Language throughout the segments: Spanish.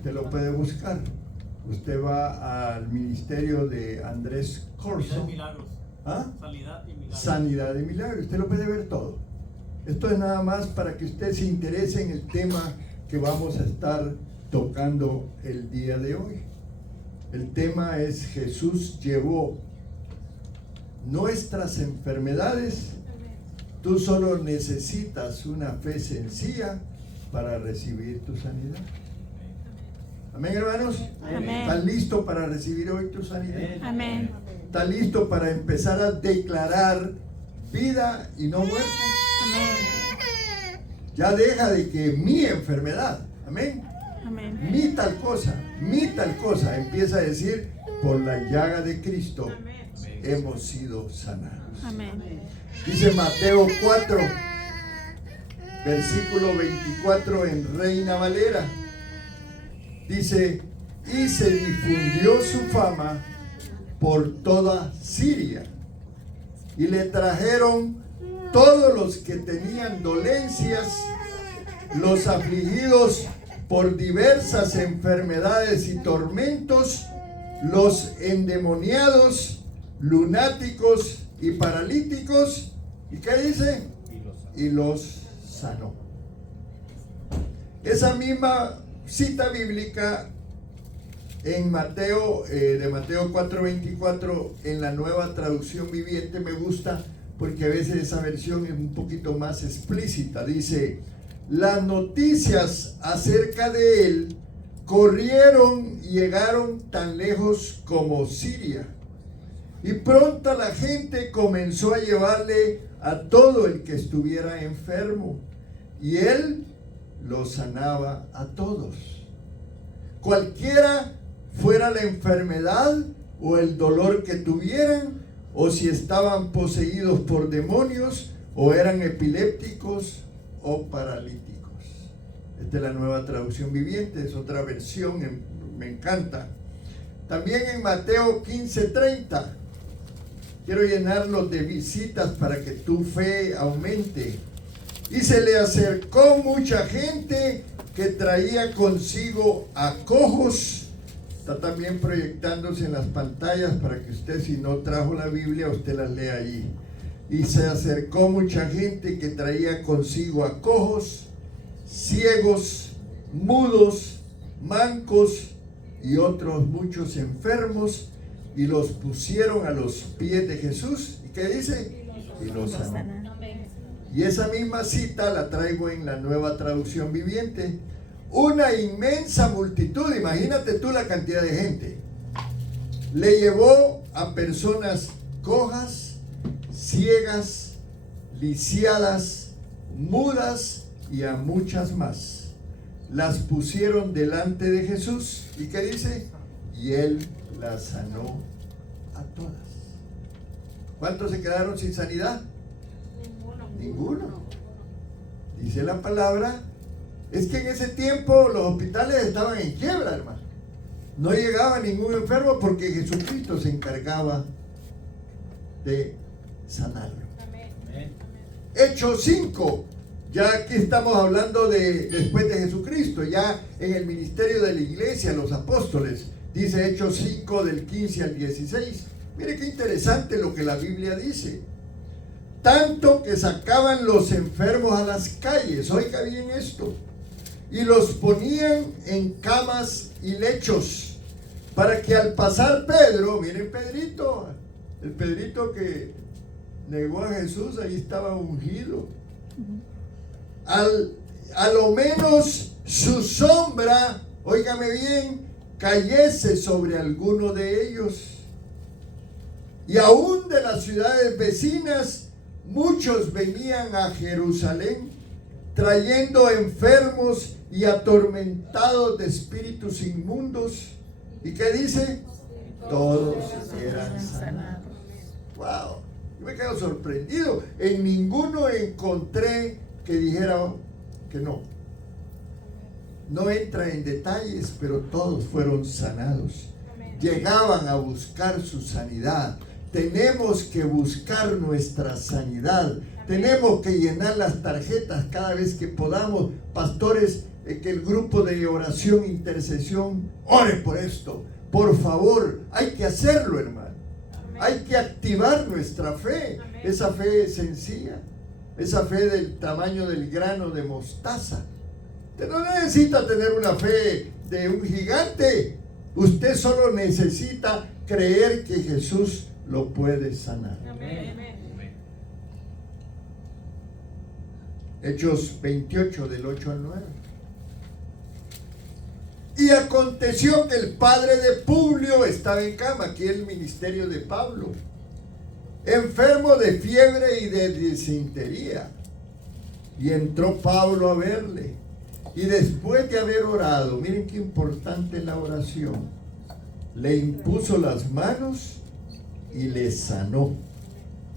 Usted lo puede buscar. Usted va al ministerio de Andrés Corso. ¿Ah? Sanidad y milagros. Usted lo puede ver todo. Esto es nada más para que usted se interese en el tema que vamos a estar tocando el día de hoy. El tema es: Jesús llevó nuestras enfermedades. Tú solo necesitas una fe sencilla para recibir tu sanidad. Amén, hermanos. Amén. ¿Están listos para recibir hoy tu sanidad? Amén. ¿Están listos para empezar a declarar vida y no muerte? Amén. Ya deja de que mi enfermedad, amén, Amén. mi tal cosa, empieza a decir: por la llaga de Cristo hemos sido sanados. Amén. Dice Mateo 4, versículo 24 en Reina Valera. Dice: y se difundió su fama por toda Siria, y le trajeron todos los que tenían dolencias, los afligidos por diversas enfermedades y tormentos, los endemoniados, lunáticos y paralíticos. ¿Y qué dice? Y los sanó. Esa misma cita bíblica en Mateo, de Mateo 4:24, en la Nueva Traducción Viviente, me gusta porque a veces esa versión es un poquito más explícita. Dice: las noticias acerca de él corrieron y llegaron tan lejos como Siria, y pronto la gente comenzó a llevarle a todo el que estuviera enfermo, y él lo sanaba a todos, cualquiera fuera la enfermedad o el dolor que tuvieran, o si estaban poseídos por demonios, o eran epilépticos o paralíticos. Esta es la Nueva Traducción Viviente, es otra versión, me encanta. También en Mateo 15:30, quiero llenarlos de visitas para que tu fe aumente. Y se le acercó mucha gente que traía consigo a cojos. Está también proyectándose en las pantallas para que usted, si no trajo la Biblia, usted la lea allí. Y se acercó mucha gente que traía consigo a cojos, ciegos, mudos, mancos y otros muchos enfermos, y los pusieron a los pies de Jesús. ¿Y qué dice? Y los sanó. Y esa misma cita la traigo en la Nueva Traducción Viviente. Una inmensa multitud, imagínate tú la cantidad de gente, le llevó a personas cojas, ciegas, lisiadas, mudas y a muchas más. Las pusieron delante de Jesús. ¿Y qué dice? Y él las sanó a todas. ¿Cuántos se quedaron sin sanidad? Ninguno. Dice la palabra, es que en ese tiempo los hospitales estaban en quiebra, hermano. No llegaba ningún enfermo porque Jesucristo se encargaba de sanarlo. Amén. Hechos 5. Ya aquí estamos hablando de después de Jesucristo, ya en el ministerio de la iglesia, los apóstoles. Dice Hechos 5 del 15 al 16. Mire qué interesante lo que la Biblia dice. Tanto que sacaban los enfermos a las calles, oiga bien esto, y los ponían en camas y lechos, para que al pasar Pedro, miren Pedrito, el Pedrito que negó a Jesús, ahí estaba ungido, a lo menos su sombra, óigame bien, cayese sobre alguno de ellos. Y aún de las ciudades vecinas, muchos venían a Jerusalén, trayendo enfermos y atormentados de espíritus inmundos. ¿Y qué dice? Todos eran sanados. Wow, yo me quedo sorprendido. En ninguno encontré que dijera que no. No entra en detalles, pero todos fueron sanados. Llegaban a buscar su sanidad. Tenemos que buscar nuestra sanidad. Tenemos que llenar las tarjetas cada vez que podamos. Pastores, que el grupo de oración, intercesión, ore por esto. Por favor, hay que hacerlo, hermano. Hay que activar nuestra fe. Esa fe es sencilla. Esa fe del tamaño del grano de mostaza. Usted no necesita tener una fe de un gigante. Usted solo necesita creer que Jesús lo puede sanar. Hechos 28 del 8 al 9. Y aconteció que el padre de Publio estaba en cama, aquí el ministerio de Pablo, enfermo de fiebre y de disentería. Y entró Pablo a verle. Y después de haber orado, miren qué importante es la oración, le impuso las manos y le sanó.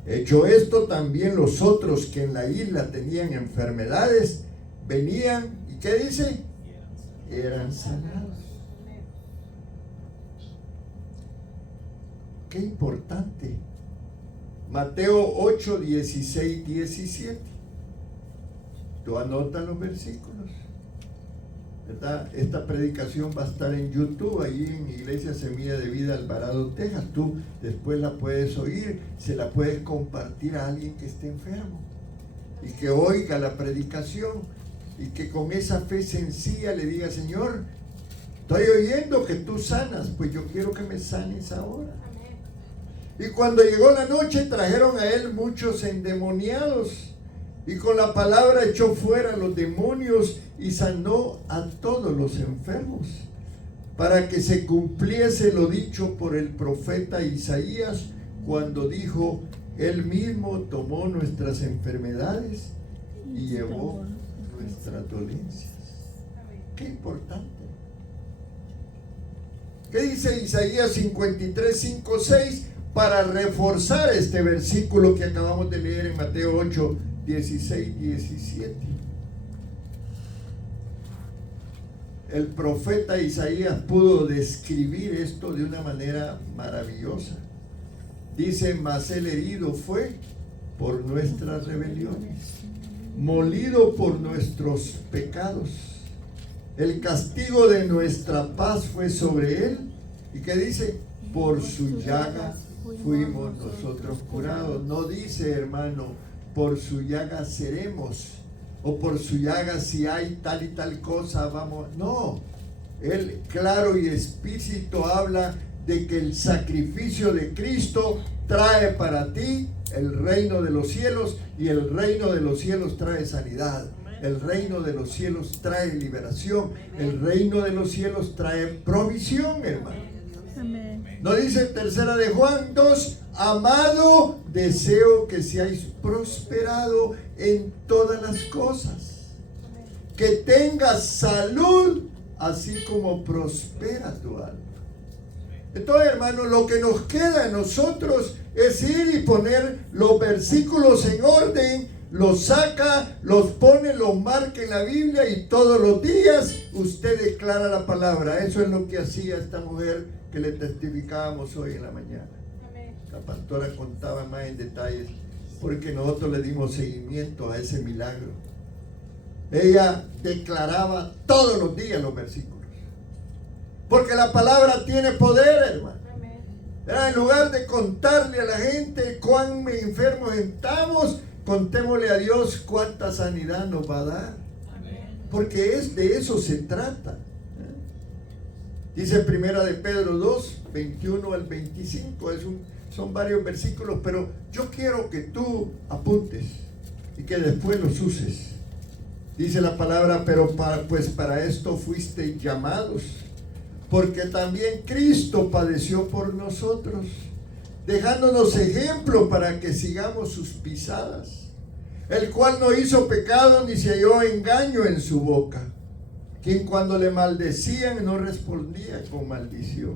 Hecho esto, también los otros que en la isla tenían enfermedades venían, ¿y qué dice? Eran sanados. Qué importante. Mateo 8, 16, 17. Tú anotas los versículos, ¿verdad? Esta predicación va a estar en YouTube, ahí en Iglesia Semilla de Vida Alvarado, Texas. Tú después la puedes oír, se la puedes compartir a alguien que esté enfermo y que oiga la predicación y que con esa fe sencilla le diga: Señor, estoy oyendo que tú sanas, pues yo quiero que me sanes ahora. Y cuando llegó la noche, trajeron a él muchos endemoniados, y con la palabra echó fuera los demonios y sanó a todos los enfermos, para que se cumpliese lo dicho por el profeta Isaías, cuando dijo: Él mismo tomó nuestras enfermedades y llevó nuestras dolencias. Qué importante. ¿Qué dice Isaías 53, 5, 6? Para reforzar este versículo que acabamos de leer en Mateo 8, 16, 17. El profeta Isaías pudo describir esto de una manera maravillosa. Dice: mas el herido fue por nuestras rebeliones, molido por nuestros pecados. El castigo de nuestra paz fue sobre él. ¿Y qué dice? Por su llaga fuimos nosotros curados. No dice, hermano, por su llaga seremos, o por su llaga si hay tal y tal cosa vamos. No, él claro y explícito habla de que el sacrificio de Cristo trae para ti el reino de los cielos, y el reino de los cielos trae sanidad. El reino de los cielos trae liberación. El reino de los cielos trae provisión, hermano. ¿No dice en tercera de Juan 2? Amado, deseo que seáis prosperado en todas las cosas, que tengas salud, así como prospera tu alma. Entonces, hermano, lo que nos queda a nosotros es ir y poner los versículos en orden, los saca, los pone, los marca en la Biblia, y todos los días usted declara la palabra. Eso es lo que hacía esta mujer que le testificábamos hoy en la mañana. La pastora contaba más en detalles porque nosotros le dimos seguimiento a ese milagro. Ella declaraba todos los días los versículos, porque la palabra tiene poder, hermano. En lugar de contarle a la gente cuán enfermos estamos, contémosle a Dios cuánta sanidad nos va a dar, porque de eso se trata. Dice primera de Pedro 2, 21 al 25, son varios versículos, pero yo quiero que tú apuntes y que después los uses. Dice la palabra: pero pues para esto fuisteis llamados, porque también Cristo padeció por nosotros, dejándonos ejemplo para que sigamos sus pisadas, el cual no hizo pecado ni se halló engaño en su boca, quien cuando le maldecían no respondía con maldición,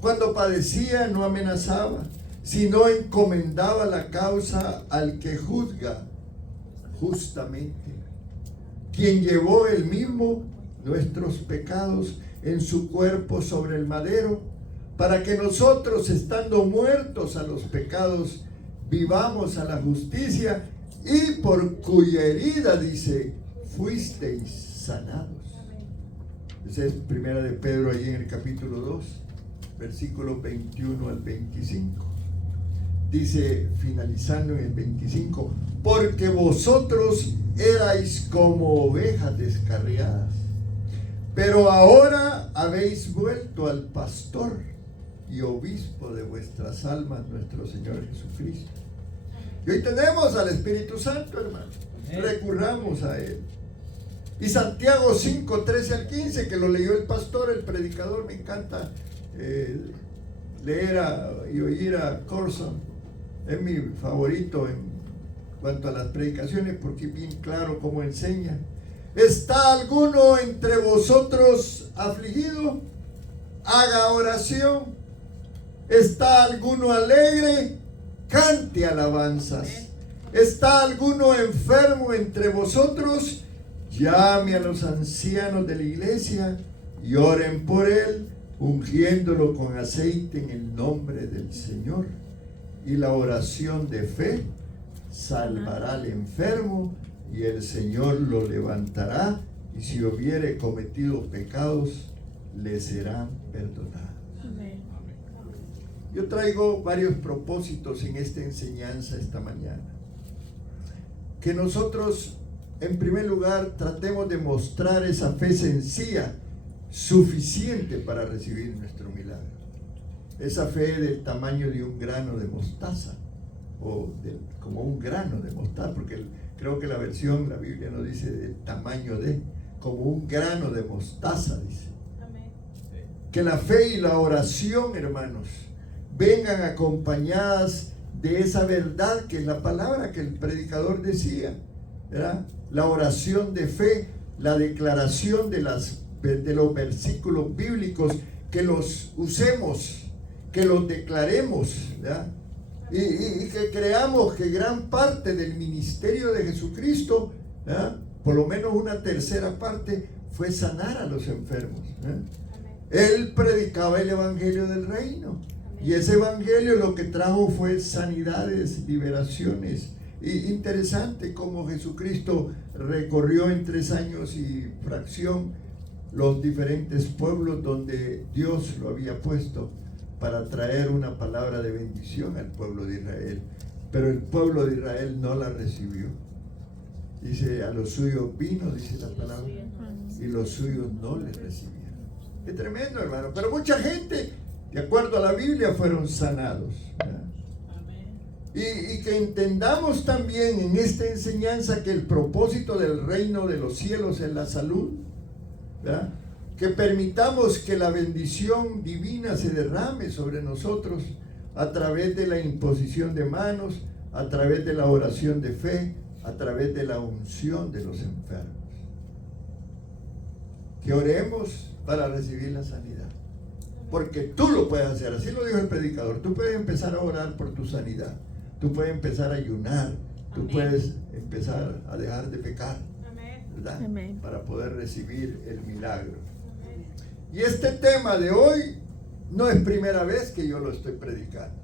cuando padecía no amenazaba, sino encomendaba la causa al que juzga justamente, quien llevó él mismo nuestros pecados en su cuerpo sobre el madero, para que nosotros, estando muertos a los pecados, vivamos a la justicia, y por cuya herida, dice, fuisteis sanados. Esa es primera de Pedro, ahí en el capítulo 2, versículos 21 al 25. Dice, finalizando en el 25, porque vosotros erais como ovejas descarriadas, pero ahora habéis vuelto al pastor y obispo de vuestras almas, nuestro Señor Jesucristo. Y hoy tenemos al Espíritu Santo, hermano. Recurramos a Él. Y Santiago 5, 13 al 15, que lo leyó el pastor, el predicador. Me encanta leer y oír a Corson. Es mi favorito en cuanto a las predicaciones, porque es bien claro cómo enseña. ¿Está alguno entre vosotros afligido? Haga oración. ¿Está alguno alegre? Cante alabanzas. ¿Está alguno enfermo entre vosotros? Llame a los ancianos de la iglesia y oren por él, ungiéndolo con aceite en el nombre del Señor. Y la oración de fe salvará al enfermo y el Señor lo levantará, y si hubiere cometido pecados, le serán perdonados. Amén. Yo traigo varios propósitos en esta enseñanza esta mañana. Que nosotros, en primer lugar, tratemos de mostrar esa fe sencilla, suficiente para recibir nuestro milagro. Esa fe del tamaño de un grano de mostaza, como un grano de mostaza, porque creo que la Biblia no dice del tamaño de, como un grano de mostaza, dice. Amén. Que la fe y la oración, hermanos, vengan acompañadas de esa verdad que es la palabra que el predicador decía, ¿verdad? La oración de fe, la declaración de los versículos bíblicos, que los usemos, que los declaremos, ¿verdad? Y que creamos que gran parte del ministerio de Jesucristo, ¿verdad?, por lo menos una tercera parte, fue sanar a los enfermos, ¿verdad? Él predicaba el evangelio del reino. Y ese evangelio lo que trajo fue sanidades, liberaciones. Y interesante cómo Jesucristo recorrió en 3 años y fracción los diferentes pueblos donde Dios lo había puesto para traer una palabra de bendición al pueblo de Israel. Pero el pueblo de Israel no la recibió. Dice, a los suyos vino, dice la palabra, y los suyos no le recibieron. Qué tremendo, hermano. Pero mucha gente, de acuerdo a la Biblia, fueron sanados, ¿verdad? Y que entendamos también en esta enseñanza que el propósito del reino de los cielos es la salud, ¿verdad? Que permitamos que la bendición divina se derrame sobre nosotros a través de la imposición de manos, a través de la oración de fe, a través de la unción de los enfermos. Que oremos para recibir la sanidad. Porque tú lo puedes hacer, así lo dijo el predicador. Tú puedes empezar a orar por tu sanidad. Tú puedes empezar a ayunar. Tú puedes empezar a dejar de pecar, ¿verdad? Amén. Para poder recibir el milagro. Y este tema de hoy no es primera vez que yo lo estoy predicando.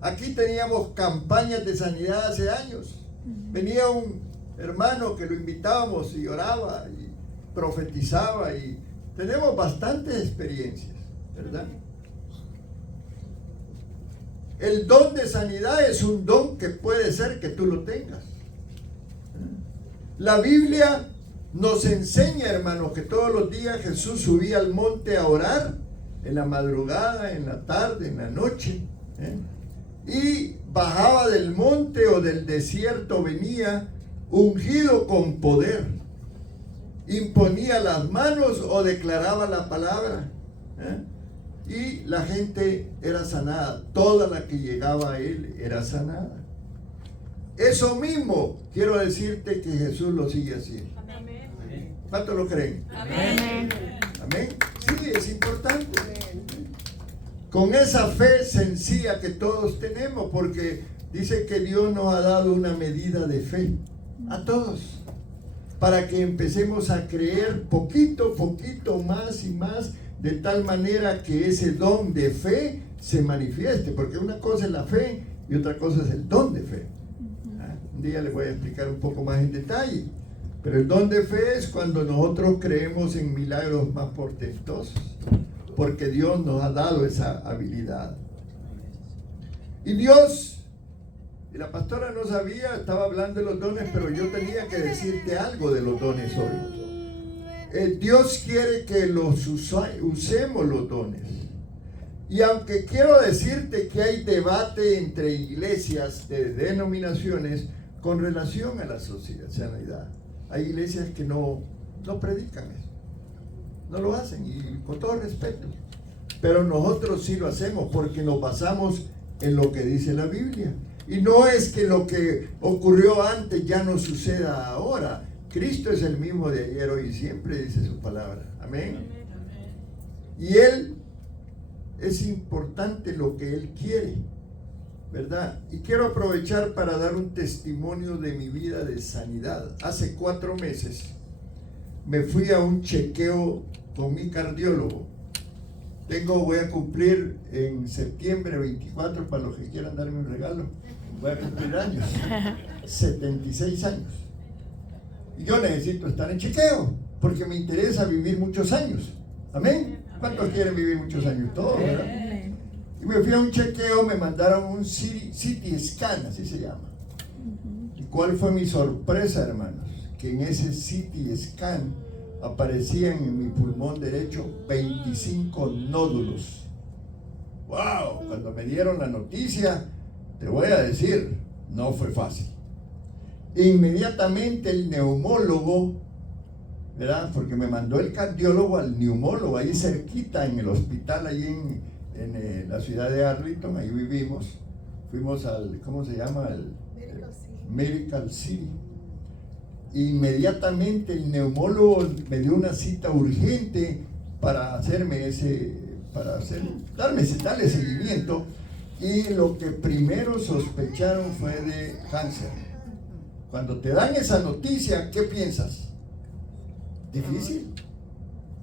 Aquí teníamos campañas de sanidad hace años. Venía un hermano que lo invitábamos y oraba y profetizaba, y tenemos bastantes experiencias, ¿verdad? El don de sanidad es un don que puede ser que tú lo tengas. La Biblia nos enseña, hermanos, que todos los días Jesús subía al monte a orar, en la madrugada, en la tarde, en la noche, y bajaba del monte o del desierto, venía ungido con poder, imponía las manos o declaraba la palabra, y la gente era sanada. Toda la que llegaba a él era sanada. Eso mismo quiero decirte que Jesús lo sigue haciendo. ¿Cuántos lo creen? Amén. Amén. Sí, es importante. Con esa fe sencilla que todos tenemos, porque dice que Dios nos ha dado una medida de fe a todos, para que empecemos a creer poquito, más y más, de tal manera que ese don de fe se manifieste, porque una cosa es la fe y otra cosa es el don de fe. Un día les voy a explicar un poco más en detalle. Pero el don de fe es cuando nosotros creemos en milagros más portentosos, porque Dios nos ha dado esa habilidad. Y Dios, y la pastora no sabía, estaba hablando de los dones, pero yo tenía que decirte algo de los dones hoy. Dios quiere que usemos los dones. Y aunque quiero decirte que hay debate entre iglesias de denominaciones con relación a la sanidad, hay iglesias que no predican eso, no lo hacen, y con todo respeto, pero nosotros sí lo hacemos porque nos basamos en lo que dice la Biblia. Y no es que lo que ocurrió antes ya no suceda ahora. Cristo es el mismo de ayer, hoy y siempre, dice su palabra. Amén. Y Él es importante lo que Él quiere, ¿verdad? Y quiero aprovechar para dar un testimonio de mi vida de sanidad. Hace 4 meses me fui a un chequeo con mi cardiólogo. Voy a cumplir en septiembre 24, para los que quieran darme un regalo, voy a cumplir años, 76 años. Y yo necesito estar en chequeo, porque me interesa vivir muchos años. ¿Amén? ¿Cuántos quieren vivir muchos años? Todos, ¿verdad? Y me fui a un chequeo, me mandaron un CT scan, así se llama. ¿Y cuál fue mi sorpresa, hermanos? Que en ese CT scan aparecían en mi pulmón derecho 25 nódulos. ¡Wow! Cuando me dieron la noticia, te voy a decir, no fue fácil. Inmediatamente el neumólogo, ¿verdad? Porque me mandó el cardiólogo al neumólogo, ahí cerquita en el hospital, ahí en la ciudad de Arlington, ahí vivimos. Fuimos al, ¿cómo se llama? Medical City. Inmediatamente el neumólogo me dio una cita urgente para darle seguimiento, y lo que primero sospecharon fue de cáncer. Cuando te dan esa noticia, ¿qué piensas? Difícil.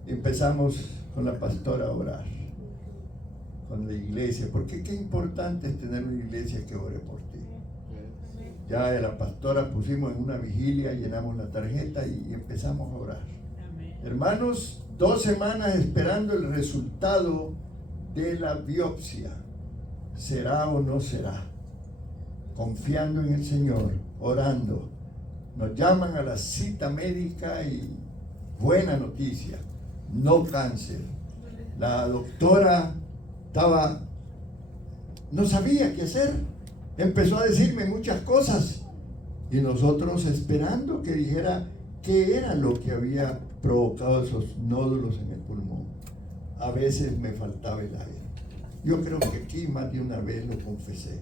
Empezamos con la pastora a orar, con la iglesia, porque qué importante es tener una iglesia que ore por ti. Ya de la pastora pusimos en una vigilia, llenamos la tarjeta y empezamos a orar. Hermanos, 2 semanas esperando el resultado de la biopsia. ¿Será o no será? Confiando en el Señor, orando. Nos llaman a la cita médica y buena noticia, no cáncer. La doctora no sabía qué hacer. Empezó a decirme muchas cosas y nosotros esperando que dijera qué era lo que había provocado esos nódulos en el pulmón. A veces me faltaba el aire. Yo creo que aquí más de una vez lo confesé.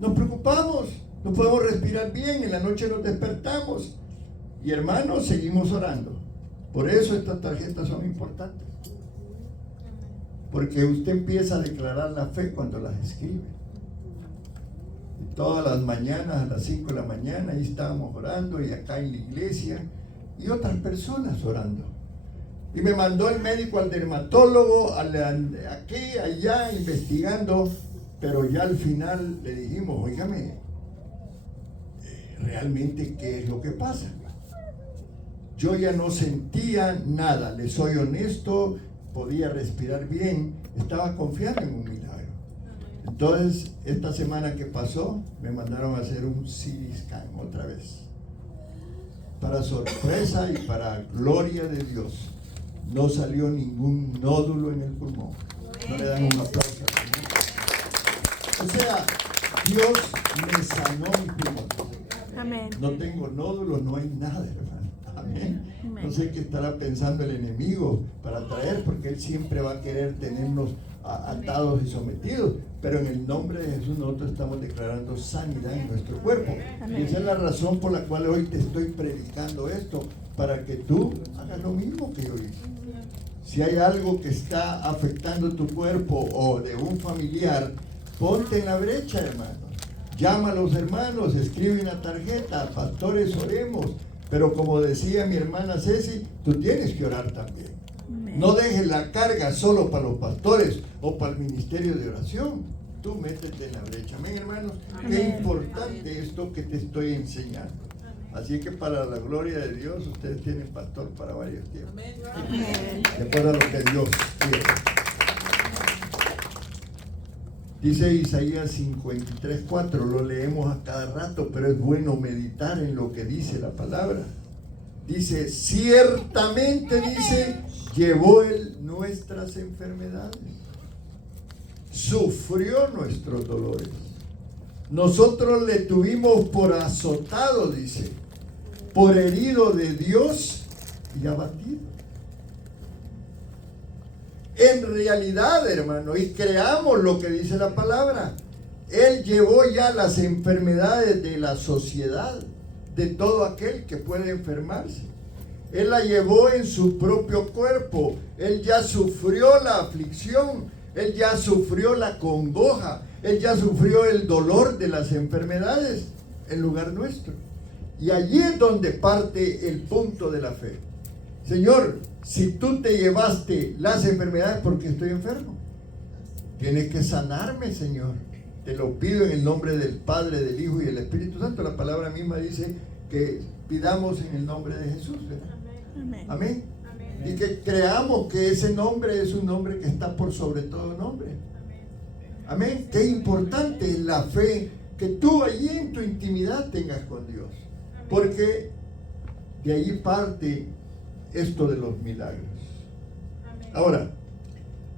Nos preocupamos, no podemos respirar bien, en la noche nos despertamos. Y hermanos, seguimos orando. Por eso estas tarjetas son importantes. Porque usted empieza a declarar la fe cuando las escribe. Y todas las mañanas, a las 5 de la mañana, ahí estábamos orando, y acá en la iglesia, y otras personas orando. Y me mandó el médico al dermatólogo, aquí, allá, investigando, pero ya al final le dijimos, óigame, realmente, ¿qué es lo que pasa? Yo ya no sentía nada, le soy honesto, podía respirar bien, estaba confiando en un milagro. Entonces, esta semana que pasó, me mandaron a hacer un CT scan otra vez. Para sorpresa y para gloria de Dios, no salió ningún nódulo en el pulmón. No le dan un aplauso. O sea, Dios me sanó mi pulmón. Amén. No tengo nódulos, no hay nada, hermano. Amén. No sé qué estará pensando el enemigo para traer, porque él siempre va a querer tenernos atados y sometidos, pero en el nombre de Jesús nosotros estamos declarando sanidad en nuestro cuerpo. Amén. Y esa es la razón por la cual hoy te estoy predicando esto, para que tú hagas lo mismo que yo hice. Si hay algo que está afectando tu cuerpo o de un familiar, ponte en la brecha, hermano. Llama a los hermanos, escribe una tarjeta, pastores, oremos. Pero como decía mi hermana Ceci, tú tienes que orar también. Amén. No dejes la carga solo para los pastores o para el ministerio de oración. Tú métete en la brecha. Amén, hermanos. Amén. Qué importante esto que te estoy enseñando. Así que para la gloria de Dios, ustedes tienen pastor para varios tiempos. Amén. De acuerdo a lo que Dios quiere. Dice Isaías 53:4, lo leemos a cada rato, pero es bueno meditar en lo que dice la palabra. Dice, ciertamente, dice, llevó Él nuestras enfermedades, sufrió nuestros dolores. Nosotros le tuvimos por azotado, dice, por herido de Dios y abatido. En realidad, hermano, y creamos lo que dice la palabra, Él llevó ya las enfermedades de la sociedad, de todo aquel que puede enfermarse. Él la llevó en su propio cuerpo. Él ya sufrió la aflicción. Él ya sufrió la congoja. Él ya sufrió el dolor de las enfermedades en lugar nuestro. Y allí es donde parte el punto de la fe. Señor, si tú te llevaste las enfermedades porque estoy enfermo, tienes que sanarme, Señor. Te lo pido en el nombre del Padre, del Hijo y del Espíritu Santo. La palabra misma dice que pidamos en el nombre de Jesús, ¿verdad? Amén. Amén. Y que creamos que ese nombre es un nombre que está por sobre todo nombre. Amén. Qué importante es la fe que tú allí en tu intimidad tengas con Dios. Porque de allí parte esto de los milagros. Ahora,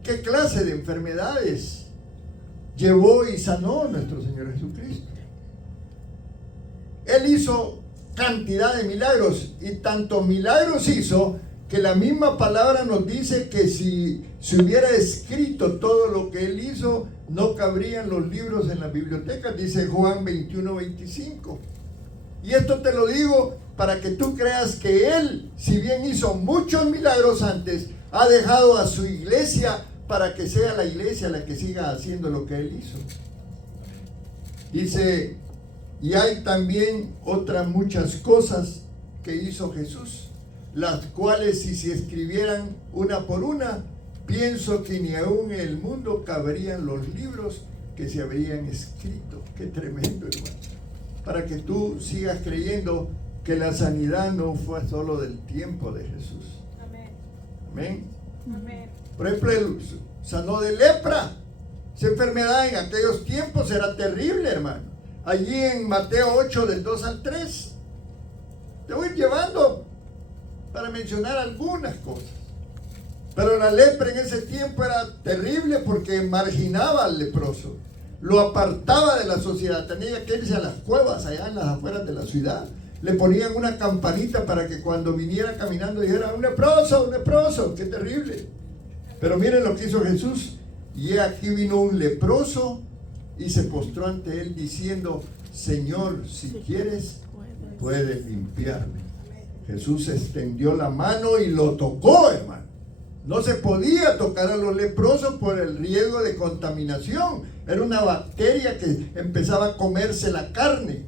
¿qué clase de enfermedades llevó y sanó nuestro Señor Jesucristo? Él hizo cantidad de milagros, y tantos milagros hizo que la misma palabra nos dice que si se hubiera escrito todo lo que Él hizo, no cabrían los libros en las bibliotecas, dice Juan 21:25. Y esto te lo digo para que tú creas que Él, si bien hizo muchos milagros antes, ha dejado a su iglesia para que sea la iglesia la que siga haciendo lo que Él hizo. Dice, y hay también otras muchas cosas que hizo Jesús, las cuales si se escribieran una por una, pienso que ni aún en el mundo caberían los libros que se habrían escrito. Qué tremendo, hermano. Para que tú sigas creyendo que la sanidad no fue solo del tiempo de Jesús. Amén. Amén. Por ejemplo, Él sanó de lepra. Esa enfermedad en aquellos tiempos era terrible, hermano. Allí en Mateo 8, del 2 al 3. Te voy llevando para mencionar algunas cosas. Pero la lepra en ese tiempo era terrible porque marginaba al leproso. Lo apartaba de la sociedad. Tenía que irse a las cuevas allá en las afueras de la ciudad. Le ponían una campanita para que cuando viniera caminando dijera, un leproso, qué terrible. Pero miren lo que hizo Jesús. Y aquí vino un leproso y se postró ante Él diciendo, Señor, si quieres, puedes limpiarme. Jesús extendió la mano y lo tocó, hermano. No se podía tocar a los leprosos por el riesgo de contaminación. Era una bacteria que empezaba a comerse la carne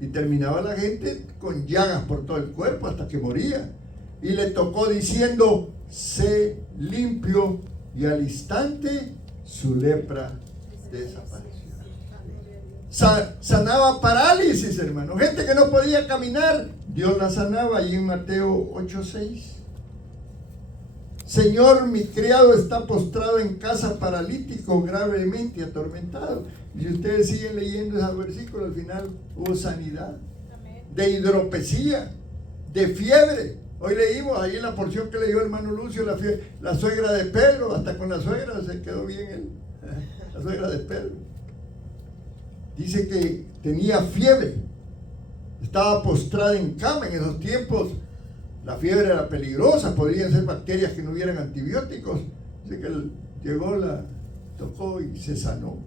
y terminaba la gente con llagas por todo el cuerpo hasta que moría. Y le tocó diciendo, sé limpio, y al instante su lepra desapareció. Sanaba parálisis, hermano. Gente que no podía caminar, Dios la sanaba. Allí en Mateo 8:6. Señor, mi criado está postrado en casa, paralítico, gravemente atormentado. Y si ustedes siguen leyendo esos versículos, al final hubo sanidad. De hidropesía, de fiebre. Hoy leímos ahí en la porción que leyó el hermano Lucio, la suegra de Pedro. Hasta con la suegra se quedó bien él. La suegra de Pedro. Dice que tenía fiebre. Estaba postrada en cama en esos tiempos. La fiebre era peligrosa, podrían ser bacterias que no hubieran antibióticos. Así que él llegó, la tocó y se sanó.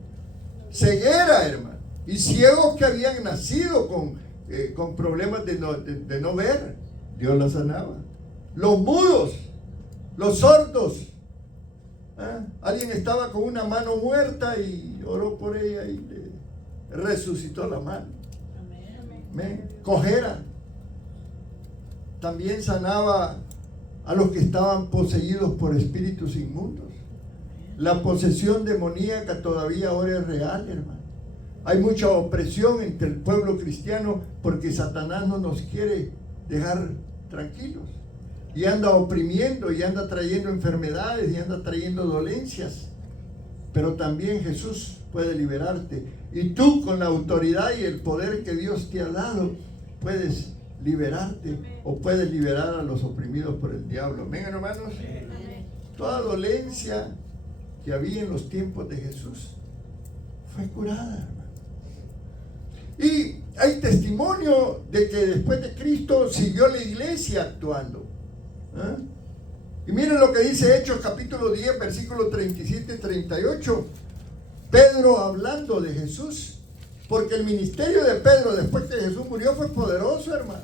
Ceguera, hermano. Y ciegos que habían nacido con problemas de no ver, Dios la sanaba. Los mudos, los sordos. Alguien estaba con una mano muerta y oró por ella y le resucitó la mano. Amén. Cojera. También sanaba a los que estaban poseídos por espíritus inmundos. La posesión demoníaca todavía ahora es real, hermano. Hay mucha opresión entre el pueblo cristiano porque Satanás no nos quiere dejar tranquilos. Y anda oprimiendo, y anda trayendo enfermedades, y anda trayendo dolencias. Pero también Jesús puede liberarte. Y tú, con la autoridad y el poder que Dios te ha dado, puedes liberarte o puedes liberar a los oprimidos por el diablo. Amén, hermanos. Toda dolencia que había en los tiempos de Jesús fue curada, hermano. Y hay testimonio de que después de Cristo siguió la iglesia actuando. Y miren lo que dice Hechos capítulo 10, versículos 37 y 38. Pedro hablando de Jesús, porque el ministerio de Pedro después que Jesús murió fue poderoso, hermano.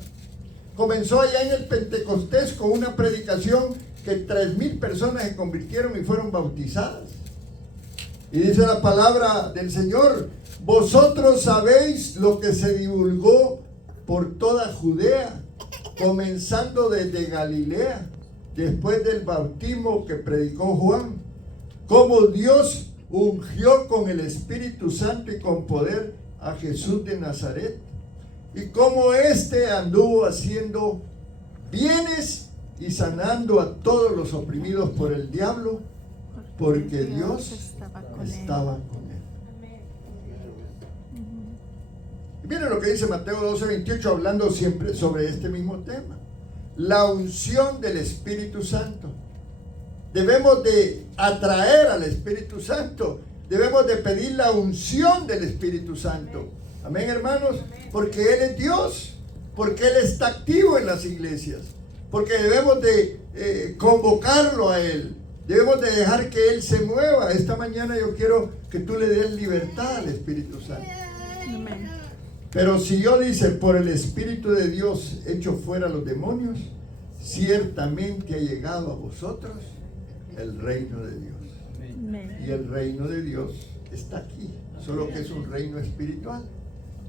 Comenzó allá en el Pentecostés con una predicación que 3,000 personas se convirtieron y fueron bautizadas. Y dice la palabra del Señor: vosotros sabéis lo que se divulgó por toda Judea, comenzando desde Galilea, después del bautismo que predicó Juan, cómo Dios ungió con el Espíritu Santo y con poder a Jesús de Nazaret, y cómo éste anduvo haciendo bienes y sanando a todos los oprimidos por el diablo, porque Dios estaba con él. Y miren lo que dice Mateo 12:28, hablando siempre sobre este mismo tema: la unción del Espíritu Santo. Debemos de atraer al Espíritu Santo, debemos de pedir la unción del Espíritu Santo. Amén, hermanos, porque Él es Dios, porque Él está activo en las iglesias, porque debemos de convocarlo a Él, debemos de dejar que Él se mueva. Esta mañana yo quiero que tú le des libertad al Espíritu Santo. Amén. Pero si yo dice, por el Espíritu de Dios echo fuera los demonios, ciertamente ha llegado a vosotros el reino de Dios. Amén. Y el reino de Dios está aquí, solo que es un reino espiritual.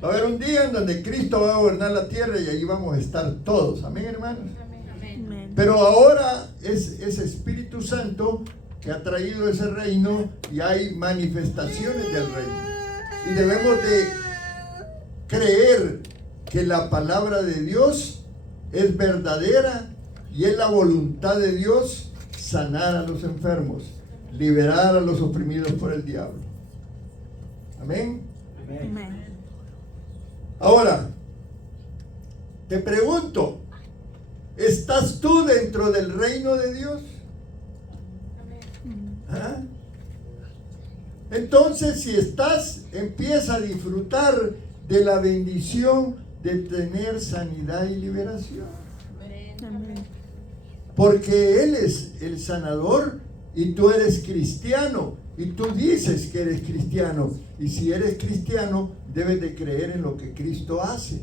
Va a haber un día en donde Cristo va a gobernar la tierra y ahí vamos a estar todos. Amén, hermanos. Amén. Pero ahora es ese Espíritu Santo que ha traído ese reino y hay manifestaciones del reino. Y debemos de creer que la palabra de Dios es verdadera y es la voluntad de Dios sanar a los enfermos, liberar a los oprimidos por el diablo. Amén. Amén. Ahora, te pregunto, ¿estás tú dentro del reino de Dios? ¿Ah? Entonces, si estás, empieza a disfrutar de la bendición de tener sanidad y liberación. Amén. Porque Él es el sanador y tú eres cristiano. Y tú dices que eres cristiano. Y si eres cristiano, debes de creer en lo que Cristo hace.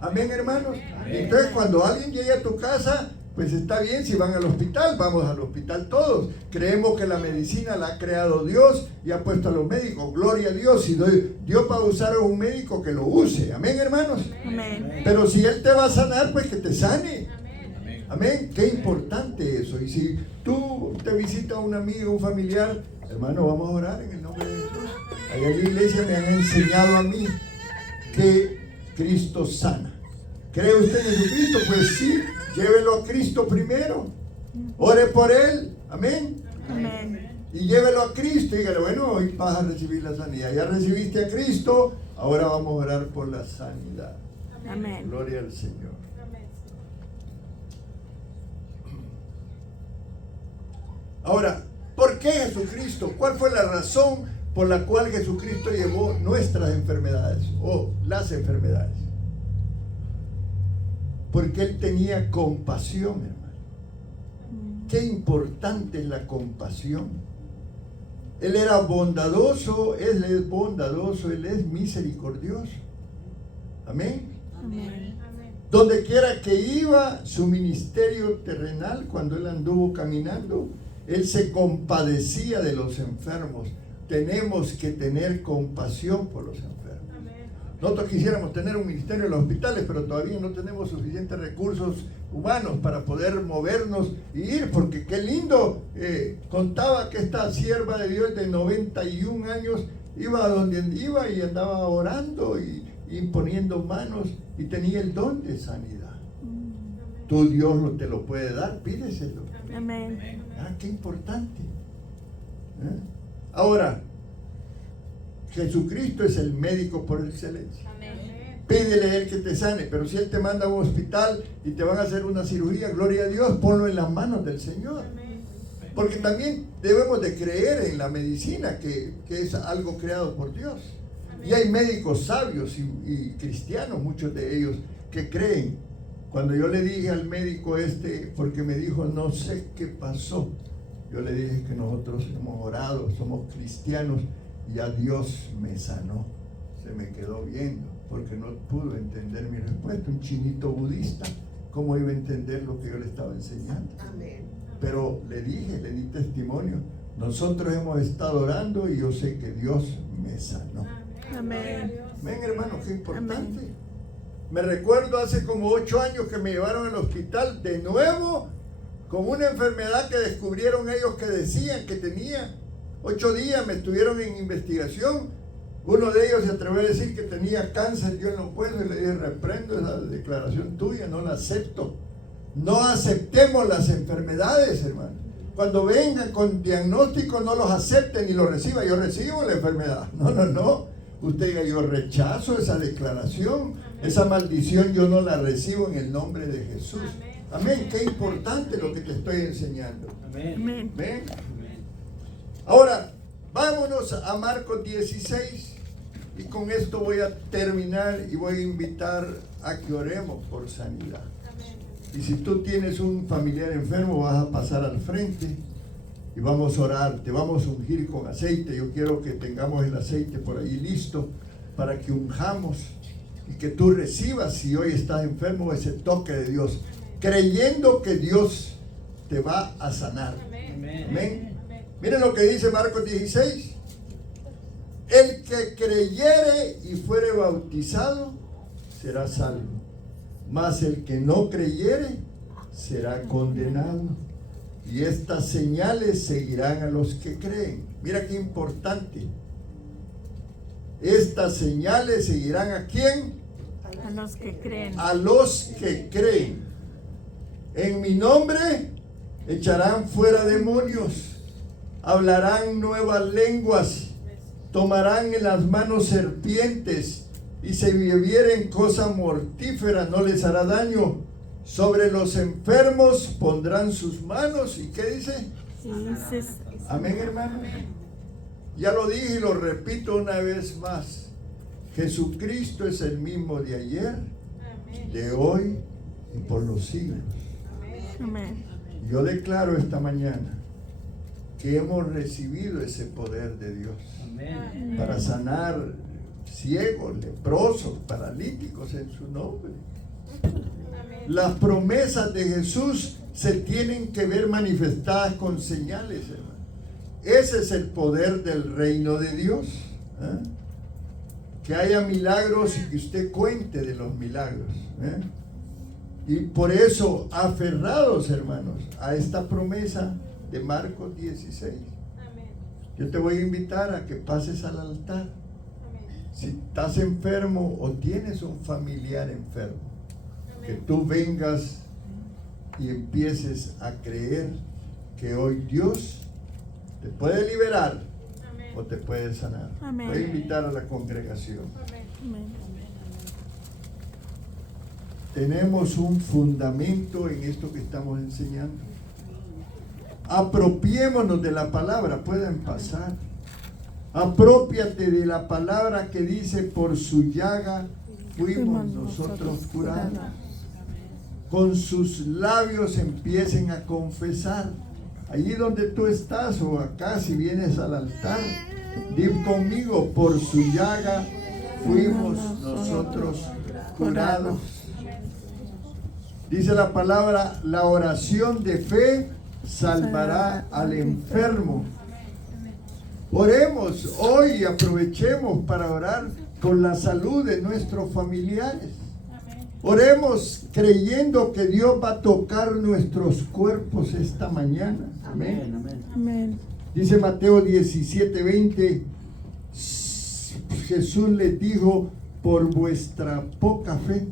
Amén, hermanos. Amén. Entonces, cuando alguien llegue a tu casa, pues está bien. Si van al hospital, vamos al hospital todos. Creemos que la medicina la ha creado Dios y ha puesto a los médicos. Gloria a Dios. Y Dios va a usar a un médico, que lo use. Amén, hermanos. Amén. Pero si Él te va a sanar, pues que te sane. Amén. Amén. Qué importante eso. Y si tú te visitas un amigo, un familiar, hermano, vamos a orar en el nombre de Jesús. Allá en la iglesia me han enseñado a mí que Cristo sana. ¿Cree usted en Jesucristo? Pues sí, llévelo a Cristo primero. Ore por Él. Amén. Amén. Y llévelo a Cristo y dígale, bueno, hoy vas a recibir la sanidad. Ya recibiste a Cristo, ahora vamos a orar por la sanidad. Amén. Gloria al Señor. Ahora, ¿por qué Jesucristo? ¿Cuál fue la razón por la cual Jesucristo llevó nuestras enfermedades o las enfermedades? Porque Él tenía compasión, hermano. Qué importante es la compasión. Él era bondadoso, Él es bondadoso, Él es misericordioso. Amén. Amén. Donde quiera que iba, su ministerio terrenal, cuando Él anduvo caminando, Él se compadecía de los enfermos. Tenemos que tener compasión por los enfermos. Nosotros quisiéramos tener un ministerio en los hospitales, pero todavía no tenemos suficientes recursos humanos para poder movernos y ir, porque qué lindo. Contaba que esta sierva de Dios de 91 años Iba a donde iba y andaba orando y imponiendo manos y tenía el don de sanidad. Tu Dios te lo puede dar, pídeselo. Amén. Ah, qué importante. Ahora, Jesucristo es el médico por excelencia. Pídele a Él que te sane, pero si Él te manda a un hospital y te van a hacer una cirugía, gloria a Dios, ponlo en las manos del Señor. Porque también debemos de creer en la medicina, que es algo creado por Dios. Y hay médicos sabios y cristianos, muchos de ellos, que creen. Cuando yo le dije al médico porque me dijo, no sé qué pasó, yo le dije que nosotros hemos orado, somos cristianos, y a Dios me sanó. Se me quedó viendo, porque no pudo entender mi respuesta. Un chinito budista, ¿cómo iba a entender lo que yo le estaba enseñando? Amén. Pero le di testimonio. Nosotros hemos estado orando y yo sé que Dios me sanó. Amén. Ven, hermano, qué importante. Amén. Me recuerdo hace como 8 años que me llevaron al hospital de nuevo con una enfermedad que descubrieron ellos que decían que tenía. 8 días me estuvieron en investigación. Uno de ellos se atrevió a decir que tenía cáncer. Yo en los huesos y le dije, reprendo esa declaración tuya, no la acepto. No aceptemos las enfermedades, hermano. Cuando vengan con diagnóstico, no los acepten y los reciban. Yo recibo la enfermedad. No. Usted diga, yo rechazo esa declaración. Esa maldición yo no la recibo en el nombre de Jesús. Amén. Qué importante lo que te estoy enseñando. Amén. Amén. Ahora, vámonos a Marcos 16. Y con esto voy a terminar y voy a invitar a que oremos por sanidad. Y si tú tienes un familiar enfermo, vas a pasar al frente y vamos a orar, te vamos a ungir con aceite. Yo quiero que tengamos el aceite por ahí listo para que unjamos y que tú recibas, si hoy estás enfermo, ese toque de Dios, creyendo que Dios te va a sanar. Amén. Amén. Miren lo que dice Marcos 16. El que creyere y fuere bautizado será salvo, mas el que no creyere será condenado. Y estas señales seguirán a los que creen. Mira qué importante. Estas señales seguirán ¿a quién? A los que creen. A los que creen. En mi nombre echarán fuera demonios, hablarán nuevas lenguas, tomarán en las manos serpientes, y si bebieren cosa mortífera no les hará daño. Sobre los enfermos pondrán sus manos. ¿Y qué dice? Sí. Amén, hermano. Ya lo dije y lo repito una vez más. Jesucristo es el mismo de ayer, de hoy y por los siglos. Amén. Yo declaro esta mañana que hemos recibido ese poder de Dios. Amén. Para sanar ciegos, leprosos, paralíticos en su nombre. Las promesas de Jesús se tienen que ver manifestadas con señales, hermano. Ese es el poder del reino de Dios. Que haya milagros y que usted cuente de los milagros. Y por eso, aferrados, hermanos, a esta promesa de Marcos 16. Yo te voy a invitar a que pases al altar. Si estás enfermo o tienes un familiar enfermo, que tú vengas y empieces a creer que hoy Dios te puede liberar o te puede sanar. Amén. Voy a invitar a la congregación. Amén. Tenemos un fundamento en esto que estamos enseñando. Apropiémonos de la palabra. Pueden pasar. Aprópiate de la palabra que dice: por su llaga fuimos nosotros curados. Con sus labios empiecen a confesar. Allí donde tú estás o acá, si vienes al altar, di conmigo: por su llaga fuimos nosotros curados. Dice la palabra: la oración de fe salvará al enfermo. Oremos hoy y aprovechemos para orar por la salud de nuestros familiares. Oremos creyendo que Dios va a tocar nuestros cuerpos esta mañana. Amén. Amén. Dice Mateo 17:20: Jesús les dijo, por vuestra poca fe.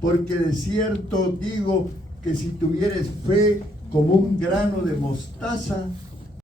Porque de cierto digo que si tuvieres fe como un grano de mostaza,